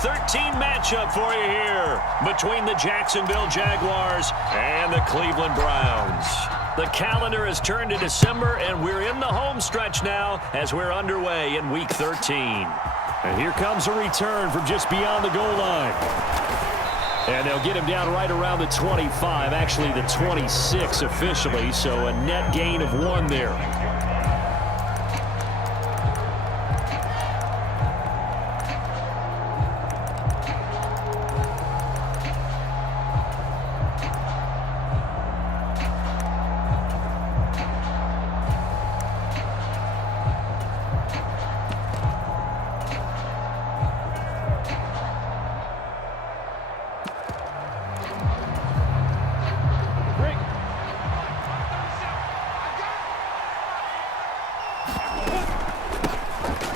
13 matchup for you here between the Jacksonville Jaguars and the Cleveland Browns. The calendar has turned to December, and we're in the home stretch now as we're underway in Week 13. And here comes a return from just beyond the goal line. And they'll get him down right around the 25, actually the 26 officially, so a net gain of 1 there.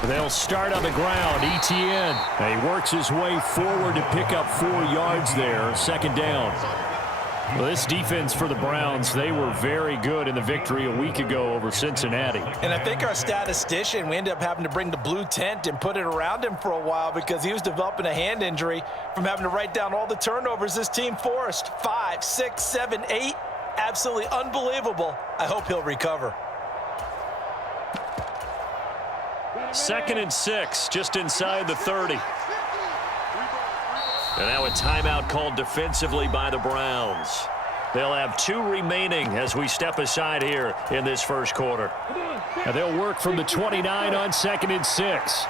They'll start on the ground. Etienne. He works his way forward to pick up 4 yards there. Second down. Well, this defense for the Browns, they were very good in the victory a week ago over Cincinnati. And I think our statistician, we ended up having to bring the blue tent and put it around him for a while because he was developing a hand injury from having to write down all the turnovers this team forced. 5, 6, 7, 8. Absolutely unbelievable. I hope he'll recover. 2nd and 6, just inside the 30. And now a timeout called defensively by the Browns. They'll have 2 remaining as we step aside here in this first quarter. And they'll work from the 29 on 2nd and 6.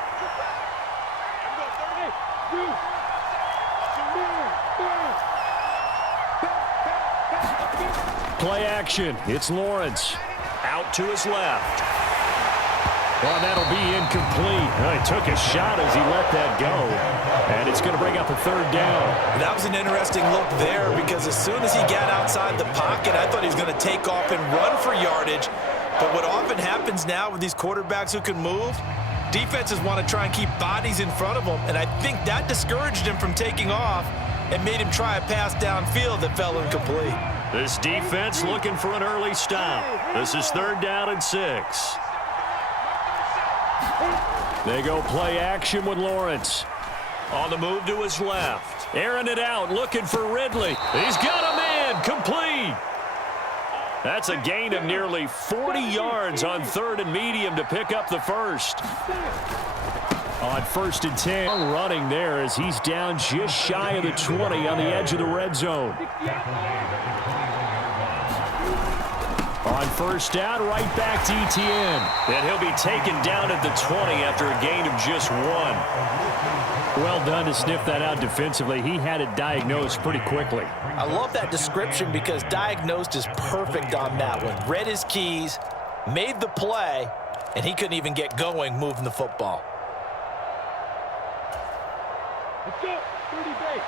Play action. It's Lawrence. Out to his left. Well, that'll be incomplete. Well, he took a shot as he let that go. And it's going to bring up a 3rd down. That was an interesting look there because as soon as he got outside the pocket, I thought he was going to take off and run for yardage. But what often happens now with these quarterbacks who can move, defenses want to try and keep bodies in front of them. And I think that discouraged him from taking off and made him try a pass downfield that fell incomplete. This defense looking for an early stop. This is 3rd down and 6. They go play action with Lawrence. On the move to his left. Airing it out, looking for Ridley. He's got a man, complete. That's a gain of nearly 40 yards on 3rd and medium to pick up the first. On 1st and 10, running there as he's down just shy of the 20 on the edge of the red zone. On 1st down, right back to Etienne. And he'll be taken down at the 20 after a gain of just 1. Well done to sniff that out defensively. He had it diagnosed pretty quickly. I love that description because diagnosed is perfect on that one. Read his keys, made the play, and he couldn't even get going moving the football. Let's go. 30 base.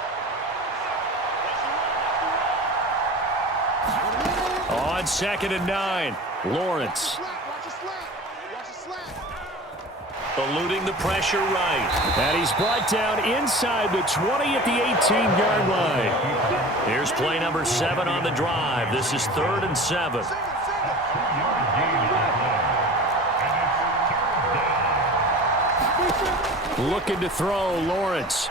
On 2nd and 9, Lawrence. Eluding the pressure right. And he's brought down inside the 20 at the 18-yard line. Here's play number 7 on the drive. This is 3rd and 7. Looking to throw, Lawrence.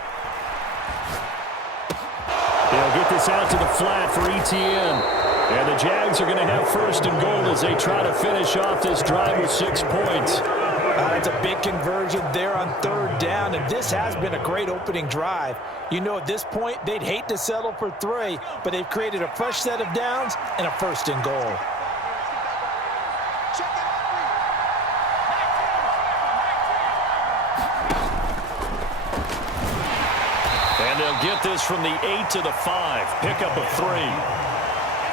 He'll get this out to the flat for Etienne. And the Jags are going to have 1st and goal as they try to finish off this drive with 6 points. It's a big conversion there on 3rd down, and this has been a great opening drive. You know, at this point, they'd hate to settle for 3, but they've created a fresh set of downs and a 1st and goal. And they'll get this from the 8 to the 5. Pickup of 3.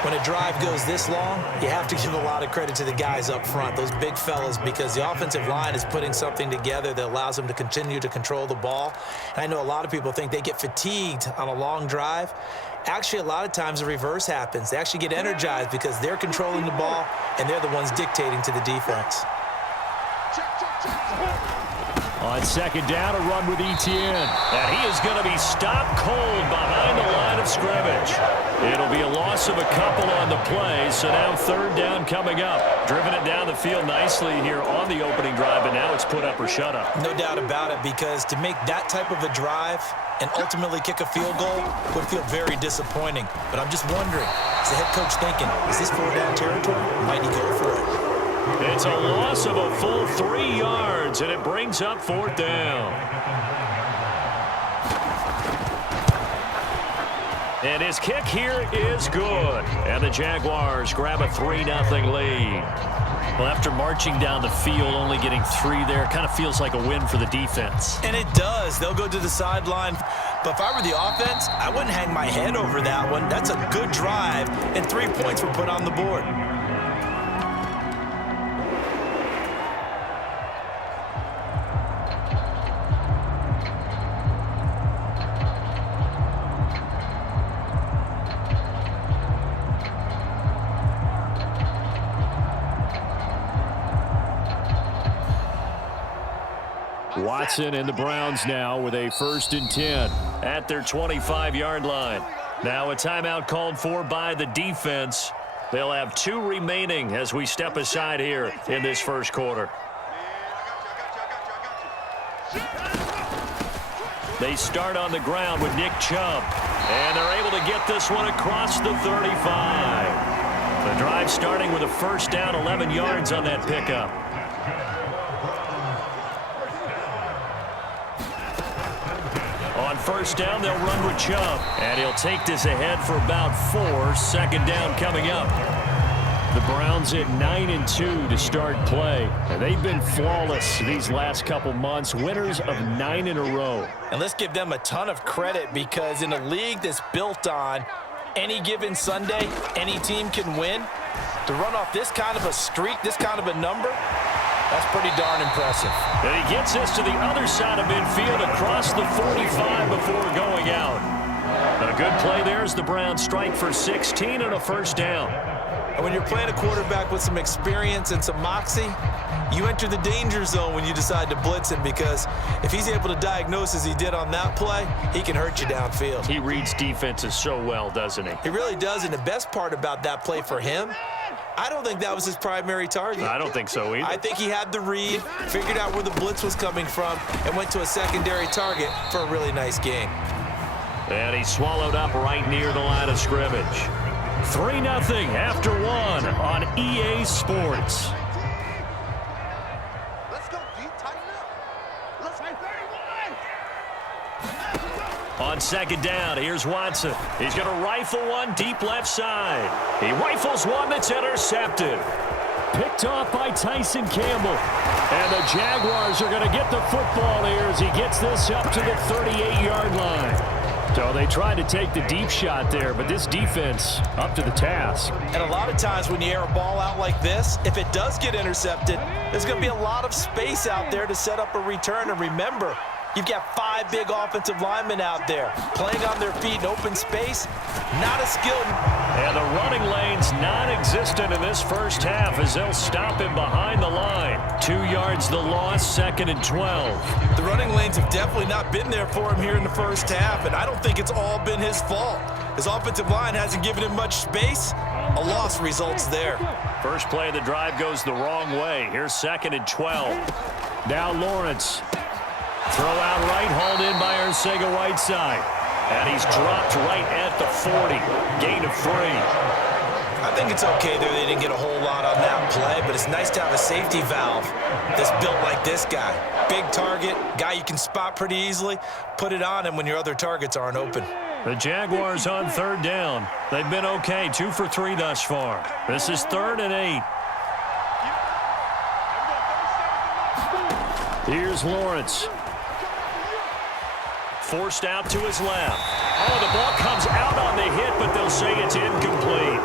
When a drive goes this long, you have to give a lot of credit to the guys up front, those big fellas, because the offensive line is putting something together that allows them to continue to control the ball. And I know a lot of people think they get fatigued on a long drive. Actually, a lot of times the reverse happens. They actually get energized because they're controlling the ball, and they're the ones dictating to the defense. On 2nd down, a run with Etienne. And he is going to be stopped cold behind the line of scrimmage. It'll be a loss of a couple on the play, so now 3rd down coming up. Driven it down the field nicely here on the opening drive, and now it's put up or shut up. No doubt about it, because to make that type of a drive, and ultimately kick a field goal would feel very disappointing. But I'm just wondering, is the head coach thinking, is this 4-down territory? Might he go for it? It's a loss of a full 3 yards, and it brings up 4th down. And his kick here is good. And the Jaguars grab a 3-0 lead. Well, after marching down the field, only getting 3 there, kind of feels like a win for the defense. And it does. They'll go to the sideline. But if I were the offense, I wouldn't hang my head over that one. That's a good drive, and 3 points were put on the board. Watson and the Browns now with a 1st and 10 at their 25-yard line. Now a timeout called for by the defense. They'll have 2 remaining as we step aside here in this first quarter. They start on the ground with Nick Chubb, and they're able to get this one across the 35. The drive starting with a 1st down, 11 yards on that pickup. On 1st down, they'll run with Chubb, and he'll take this ahead for about 4. 2nd down coming up. The Browns at 9-2 to start play. And they've been flawless these last couple months, winners of 9 in a row. And let's give them a ton of credit, because in a league that's built on any given Sunday, any team can win. To run off this kind of a streak, this kind of a number, that's pretty darn impressive. And he gets this to the other side of midfield across the 45 before going out. A good play there as the Browns strike for 16 and a 1st down. And when you're playing a quarterback with some experience and some moxie, you enter the danger zone when you decide to blitz him, because if he's able to diagnose as he did on that play, he can hurt you downfield. He reads defenses so well, doesn't he? He really does, and the best part about that play for him, I don't think that was his primary target. I don't think so either. I think he had the read, figured out where the blitz was coming from, and went to a secondary target for a really nice gain. And he swallowed up right near the line of scrimmage. 3-0 after 1 on EA Sports. Let's go deep, tighten up. Let's go 31. On 2nd down, here's Watson. He's going to rifle one deep left side. He rifles one that's intercepted. Picked off by Tyson Campbell. And the Jaguars are going to get the football here as he gets this up to the 38-yard line. So they tried to take the deep shot there, but this defense up to the task. And a lot of times when you air a ball out like this, if it does get intercepted, there's going to be a lot of space out there to set up a return. And remember, you've got 5 big offensive linemen out there playing on their feet in open space. Not a skill. And the running lane's non-existent in this first half as they'll stop him behind the line. 2 yards the loss, 2nd and 12. The running lanes have definitely not been there for him here in the first half, and I don't think it's all been his fault. His offensive line hasn't given him much space. A loss results there. First play of the drive goes the wrong way. Here's 2nd and 12. Now Lawrence. Throw out right, hauled in by Arcega-Whiteside. And he's dropped right at the 40. Gain of 3. I think it's okay there. They didn't get a whole lot on that play, but it's nice to have a safety valve that's built like this guy. Big target, guy you can spot pretty easily. Put it on him when your other targets aren't open. The Jaguars on 3rd down. They've been okay, 2 for 3 thus far. This is 3rd and 8. Here's Lawrence. Forced out to his left. Oh, the ball comes out on the hit, but they'll say it's incomplete.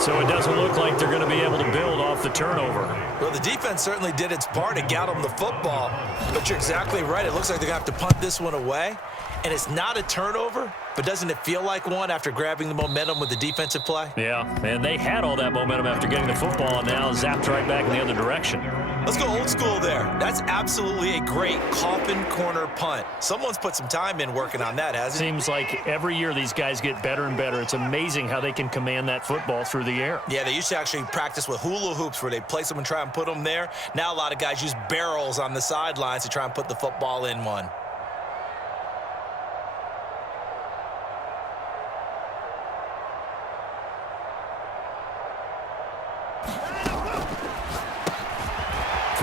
So it doesn't look like they're going to be able to build off the turnover. Well, the defense certainly did its part to get them the football. But you're exactly right. It looks like they're going to have to punt this one away. And it's not a turnover, but doesn't it feel like one after grabbing the momentum with the defensive play? Yeah, and they had all that momentum after getting the football, and now zapped right back in the other direction. Let's go old school there. That's absolutely a great coffin corner punt. Someone's put some time in working on that, hasn't it? Seems like every year these guys get better and better. It's amazing how they can command that football through the air. Yeah, they used to actually practice with hula hoops where they place them and try and put them there. Now a lot of guys use barrels on the sidelines to try and put the football in one.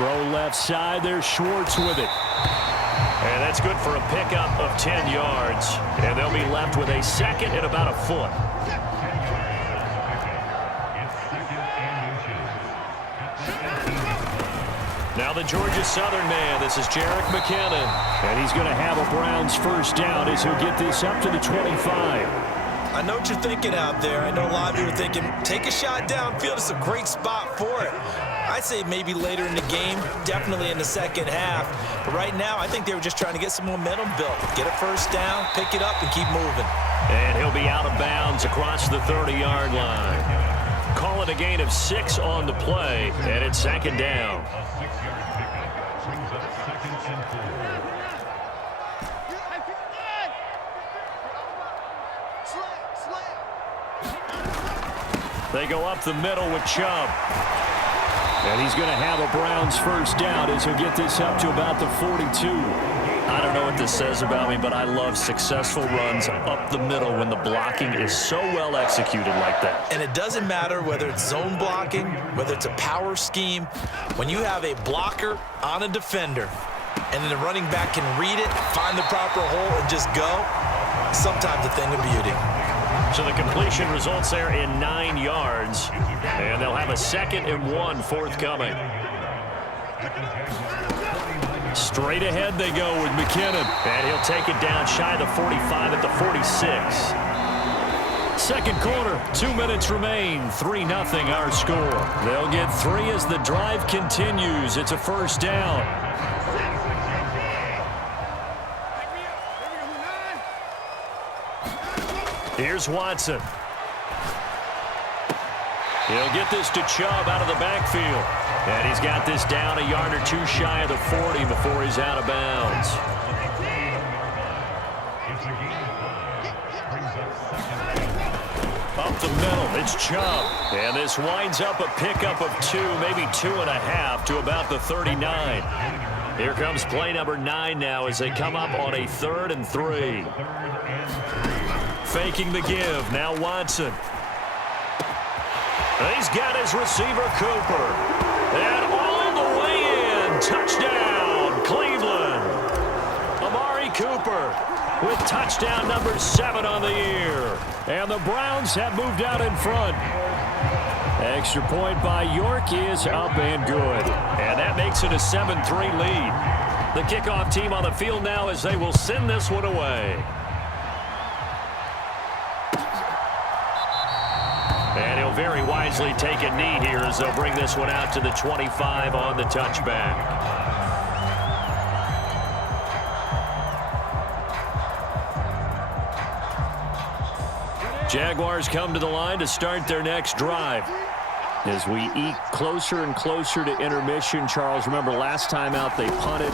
Throw left side. There's Schwartz with it. And that's good for a pickup of 10 yards. And they'll be left with a second and about a foot. Now the Georgia Southern man. This is Jerick McKinnon. And he's going to have a Browns first down as he'll get this up to the 25. I know what you're thinking out there. I know a lot of you are thinking, take a shot downfield. It's a great spot for it. I'd say maybe later in the game, definitely in the second half. But right now, I think they were just trying to get some momentum built. Get a first down, pick it up, and keep moving. And he'll be out of bounds across the 30-yard line. Call it a gain of 6 on the play, and it's second down. They go up the middle with Chubb. And he's going to have a Browns first down as he'll get this up to about the 42. I don't know what this says about me, but I love successful runs up the middle when the blocking is so well executed like that. And it doesn't matter whether it's zone blocking, whether it's a power scheme. When you have a blocker on a defender, and then the running back can read it, find the proper hole, and just go, sometimes a thing of beauty. So the completion results there in 9 yards, and they'll have a 2nd and 1 forthcoming. Straight ahead they go with McKinnon. And he'll take it down shy of the 45 at the 46. Second quarter, 2 minutes remain. 3-0 our score. They'll get 3 as the drive continues. It's a first down. Here's Watson. He'll get this to Chubb out of the backfield. And he's got this down a yard or 2 shy of the 40 before he's out of bounds. Up the middle, it's Chubb. And this winds up a pickup of 2, maybe 2.5 to about the 39. Here comes play number 9 now as they come up on a 3rd and 3. Faking the give. Now Watson. He's got his receiver, Cooper. And all the way in. Touchdown, Cleveland. Amari Cooper with touchdown number 7 on the year. And the Browns have moved out in front. Extra point by York is up and good. And that makes it a 7-3 lead. The kickoff team on the field now as they will send this one away. And he'll very wisely take a knee here as they'll bring this one out to the 25 on the touchback. Jaguars come to the line to start their next drive. As we eke closer and closer to intermission, Charles, remember last time out they punted.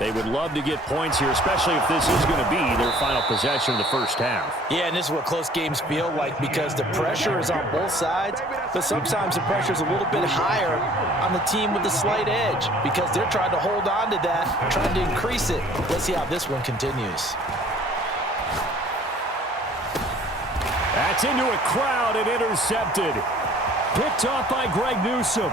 They would love to get points here, especially if this is going to be their final possession of the first half. Yeah, and this is what close games feel like because the pressure is on both sides, but sometimes the pressure is a little bit higher on the team with the slight edge because they're trying to hold on to that, trying to increase it. Let's see how this one continues. That's into a crowd and intercepted. Picked off by Greg Newsome.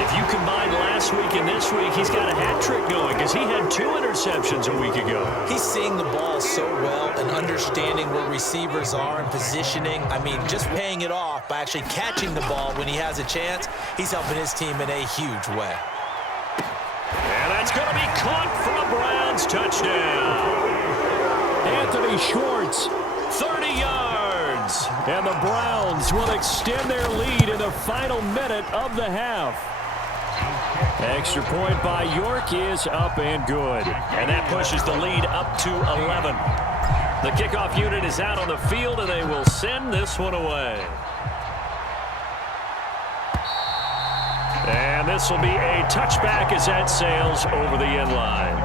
If you combine last week and this week, he's got a hat trick going because he had 2 interceptions a week ago. He's seeing the ball so well and understanding where receivers are and positioning. I mean, just paying it off by actually catching the ball when he has a chance, he's helping his team in a huge way. And that's going to be caught for a Browns touchdown. Anthony Schwartz, 30 yards. And the Browns will extend their lead in the final minute of the half. Extra point by York is up and good. And that pushes the lead up to 11. The kickoff unit is out on the field, and they will send this one away. And this will be a touchback as that sails over the end line.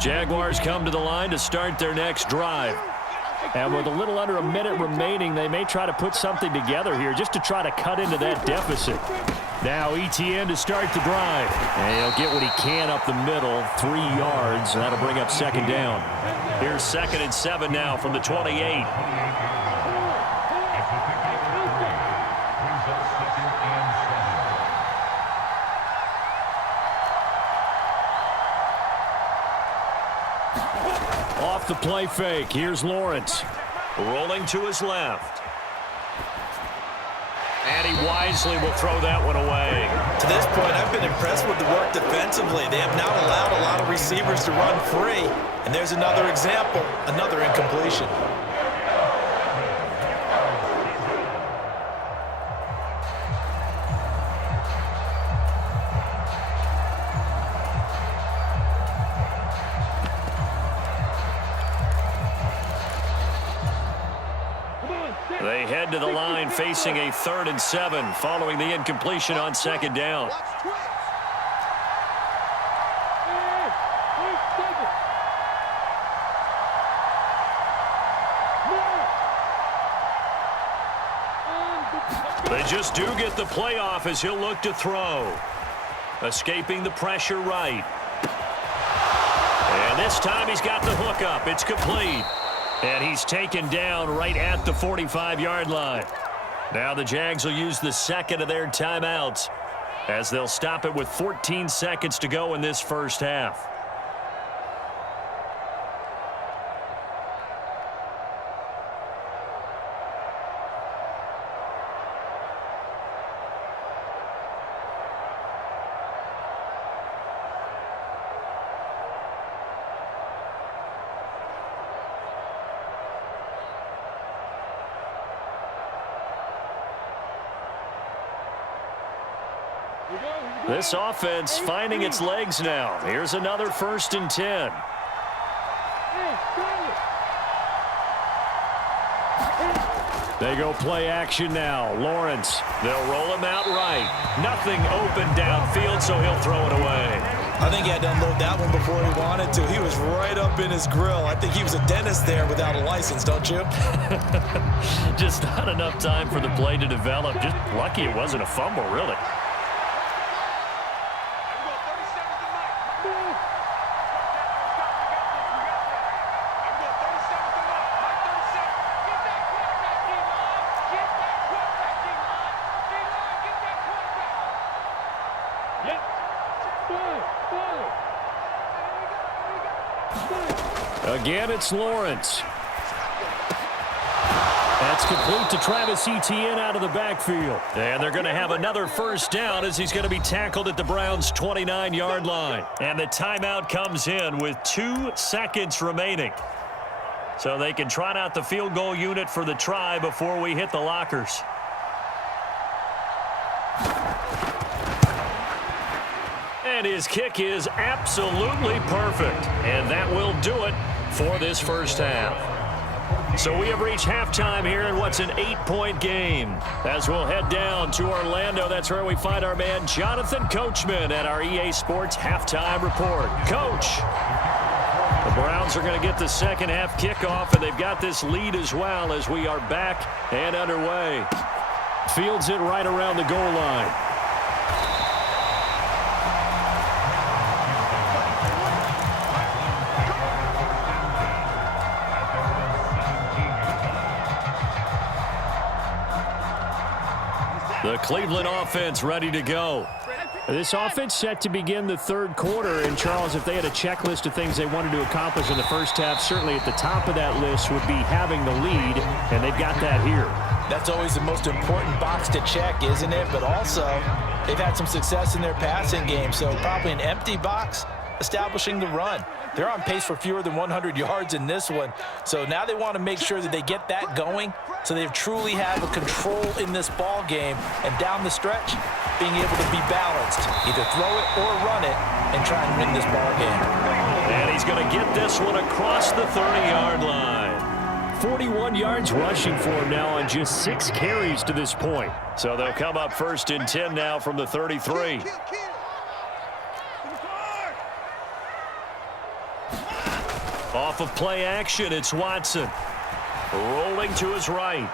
Jaguars come to the line to start their next drive. And with a little under a minute remaining, they may try to put something together here just to try to cut into that deficit. Now ETN to start the drive. And he'll get what he can up the middle, 3 yards. And that'll bring up second down. Here's 2nd and 7 now from the 28. Off the play fake. Here's Lawrence. Rolling to his left. And he wisely will throw that one away. To this point, I've been impressed with the work defensively. They have not allowed a lot of receivers to run free. And there's another example, another incompletion. They head to the line facing a 3rd and 7 following the incompletion on 2nd down. They just do get the play off as he'll look to throw. Escaping the pressure right. And this time he's got the hook up. It's complete. And he's taken down right at the 45-yard line. Now the Jags will use the second of their timeouts as they'll stop it with 14 seconds to go in this first half. This offense finding its legs now. Here's another 1st and 10. They go play action now. Lawrence. They'll roll him out right. Nothing open downfield, so he'll throw it away. I think he had to unload that one before he wanted to. He was right up in his grill. I think he was a dentist there without a license, don't you? Just not enough time for the play to develop. Just lucky it wasn't a fumble, really. Again, it's Lawrence. That's complete to Travis Etienne out of the backfield. And they're going to have another 1st down as he's going to be tackled at the Browns' 29-yard line. And the timeout comes in with 2 seconds remaining. So they can trot out the field goal unit for the try before we hit the lockers. And his kick is absolutely perfect. And that will do it for this first half. So we have reached halftime here in what's an 8-point game. As we'll head down to Orlando, that's where we find our man Jonathan Coachman at our EA Sports Halftime Report. Coach, the Browns are going to get the second half kickoff, and they've got this lead as well as we are back and underway. Fields it right around the goal line. The Cleveland offense ready to go. This offense set to begin the 3rd quarter. And, Charles, if they had a checklist of things they wanted to accomplish in the first half, certainly at the top of that list would be having the lead, and they've got that here. That's always the most important box to check, isn't it? But also, they've had some success in their passing game, so probably an empty box establishing the run. They're on pace for fewer than 100 yards in this one, so now they want to make sure that they get that going so they truly have a control in this ball game, and down the stretch, being able to be balanced, either throw it or run it and try and win this ball game. And he's going to get this one across the 30-yard line. 41 yards rushing for him now on just 6 carries to this point. So they'll come up 1st and 10 now from the 33. Off of play action, it's Watson. Rolling to his right.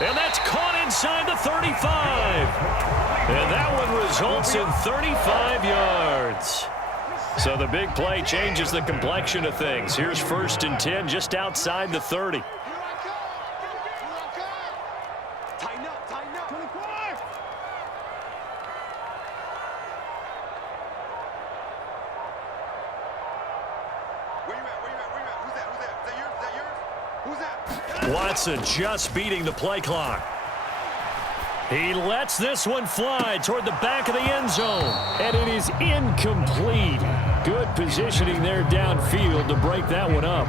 And that's caught inside the 35. And that one results in 35 yards. So the big play changes the complexion of things. Here's 1st and 10 just outside the 30. Tighten up, tighten up. 24. Where you at? Where you at? Where you at? Who's that? Who's that? Is that yours? Is that yours? Who's that? Watson just beating the play clock. He lets this one fly toward the back of the end zone. And it is incomplete. Good positioning there downfield to break that one up.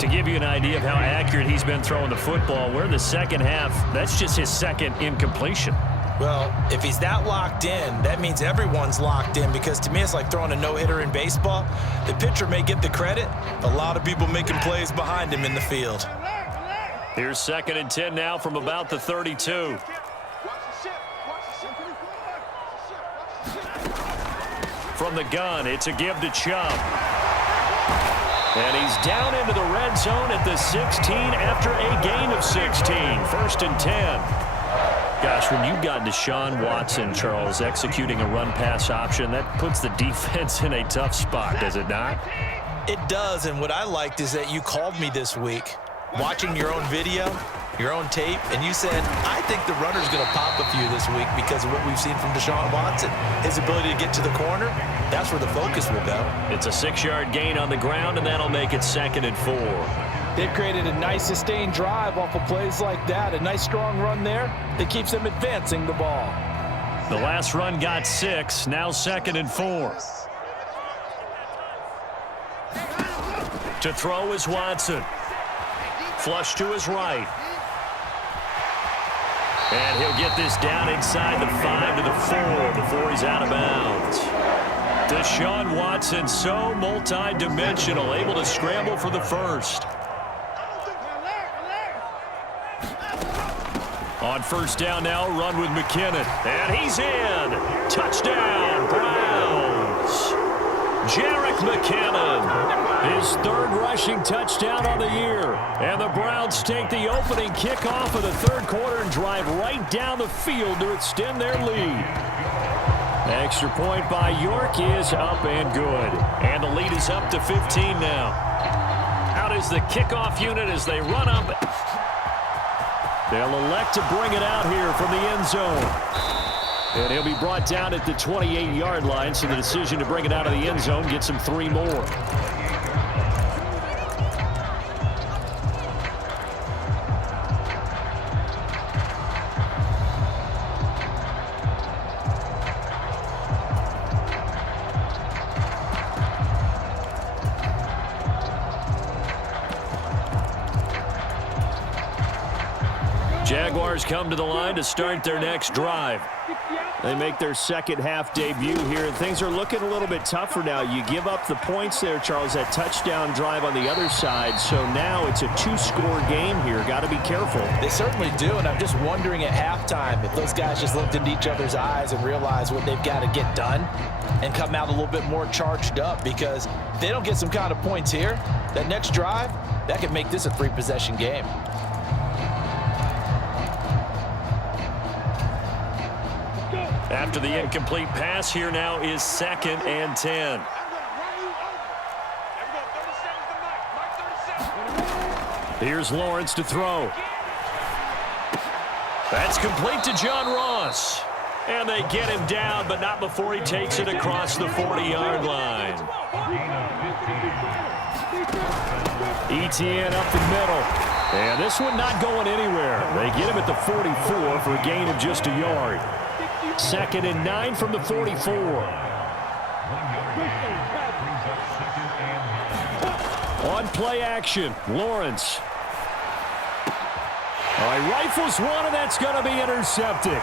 To give you an idea of how accurate he's been throwing the football, we're in the second half. That's just his second incompletion. Well, if he's that locked in, that means everyone's locked in, because to me it's like throwing a no-hitter in baseball. The pitcher may get the credit. A lot of people making plays behind him in the field. Here's 2nd and 10 now from about the 32. From the gun, it's a give to Chubb. And he's down into the red zone at the 16 after a gain of 16. 1st and 10. Gosh, when you've got Deshaun Watson, Charles, executing a run-pass option, that puts the defense in a tough spot, does it not? It does, and what I liked is that you called me this week, watching your own video, your own tape, and you said, I think the runner's going to pop a few this week because of what we've seen from Deshaun Watson. His ability to get to the corner, that's where the focus will go. It's a 6-yard gain on the ground, and that'll make it 2nd and 4. They've created a nice sustained drive off of plays like that. A nice strong run there that keeps them advancing the ball. The last run got 6, now 2nd and 4. To throw is Watson. Flush to his right. And he'll get this down inside the 5 to the 4 before he's out of bounds. Deshaun Watson, so multi-dimensional, able to scramble for the first. On 1st down now, run with McKinnon. And he's in. Touchdown, Browns. Jerick McKinnon. His 3rd rushing touchdown on the year. And the Browns take the opening kickoff of the 3rd quarter and drive right down the field to extend their lead. Extra point by York is up and good. And the lead is up to 15 now. Out is the kickoff unit as they run up. They'll elect to bring it out here from the end zone. And he'll be brought down at the 28-yard line, so the decision to bring it out of the end zone gets him 3 more. Jaguars come to the line to start their next drive. They make their second half debut here, and things are looking a little bit tougher now. You give up the points there, Charles, that touchdown drive on the other side. So now it's a 2-score game here. Got to be careful. They certainly do, and I'm just wondering at halftime if those guys just looked into each other's eyes and realized what they've got to get done and come out a little bit more charged up, because if they don't get some kind of points here, that next drive, that could make this a 3-possession game. After the incomplete pass, here now is 2nd and 10. Here's Lawrence to throw. That's complete to John Ross. And they get him down, but not before he takes it across the 40-yard line. Etienne up the middle. And this one not going anywhere. They get him at the 44 for a gain of just a yard. 2nd and 9 from the 44. On play action, Lawrence. All right, rifles one, and that's going to be intercepted.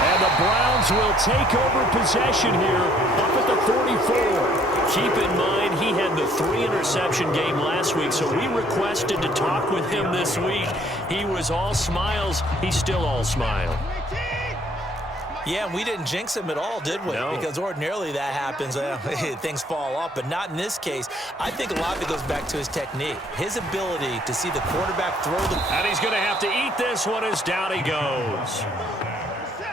And the Browns will take over possession here up at the 44. Keep in mind, he had the 3-interception game last week, so we requested to talk with him this week. He was all smiles. He's still all smile. Yeah, and we didn't jinx him at all, did we? No. Because ordinarily that happens. Things fall off, but not in this case. I think a lot of it goes back to his technique. His ability to see the quarterback throw the... And he's going to have to eat this one as down he goes.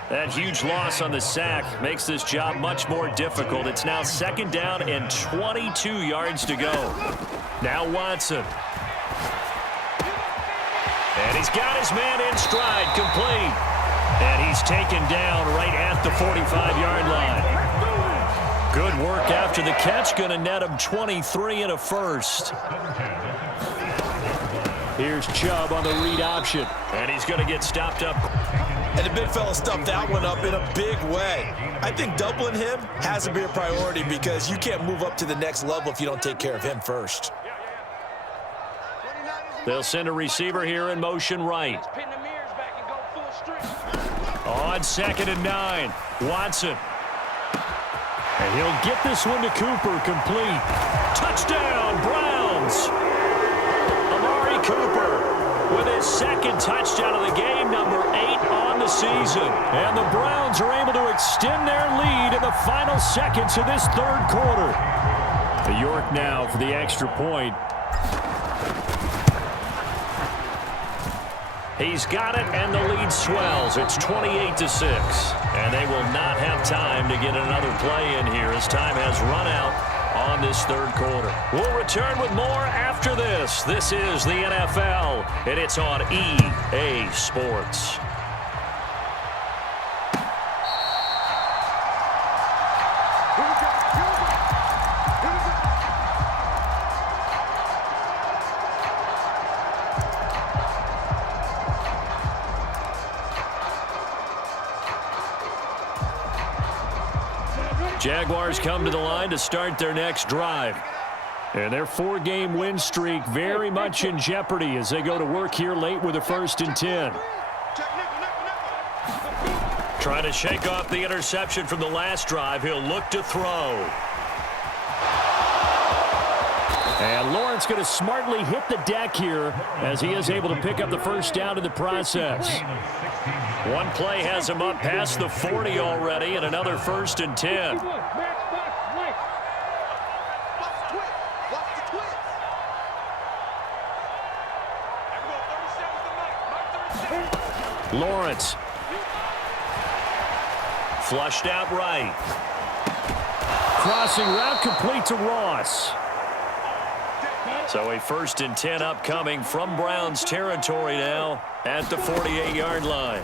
That huge loss on the sack makes this job much more difficult. It's now 2nd down and 22 yards to go. Now Watson. And he's got his man in stride, complete. And he's taken down right at the 45-yard line. Good work after the catch. Going to net him 23 and a first. Here's Chubb on the read option. And he's going to get stopped up. And the big fella stuffed that one up in a big way. I think doubling him has to be a priority because you can't move up to the next level if you don't take care of him first. They'll send a receiver here in motion right. On 2nd and 9, Watson. And he'll get this one to Cooper, complete. Touchdown, Browns. Amari Cooper with his 2nd touchdown of the game, number 8 on the season. And the Browns are able to extend their lead in the final seconds of this 3rd quarter. York now for the extra point. He's got it, and the lead swells. It's 28-6. And they will not have time to get another play in here as time has run out on this 3rd quarter. We'll return with more after this. This is the NFL, and it's on EA Sports. Jaguars come to the line to start their next drive. And their 4-game win streak very much in jeopardy as they go to work here late with a 1st and 10. Trying to shake off the interception from the last drive. He'll look to throw. And Lawrence going to smartly hit the deck here as he is able to pick up the 1st down in the process. One play has him up past the 40 already, and another 1st and 10. Lawrence. Flushed out right. Crossing route complete to Ross. So a 1st and 10 upcoming from Browns territory now at the 48-yard line.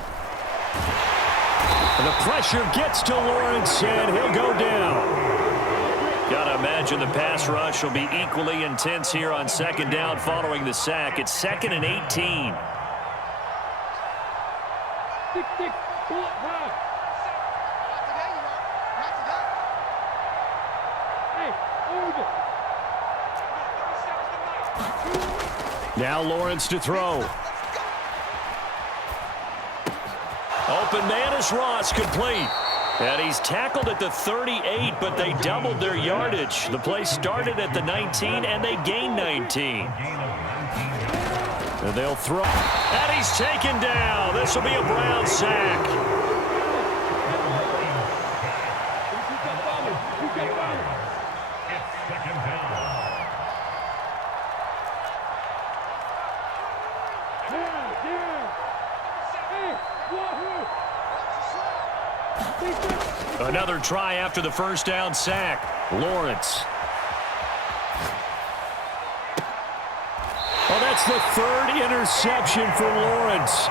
And the pressure gets to Lawrence, and he'll go down. Got to imagine the pass rush will be equally intense here on 2nd down following the sack. It's 2nd and 18. Now Lawrence to throw. Open man is Ross, complete. And he's tackled at the 38, but they doubled their yardage. The play started at the 19, and they gained 19. And they'll throw. And he's taken down. This will be a Brown sack. Another try after the 1st down sack. Lawrence. Oh, that's the 3rd interception for Lawrence.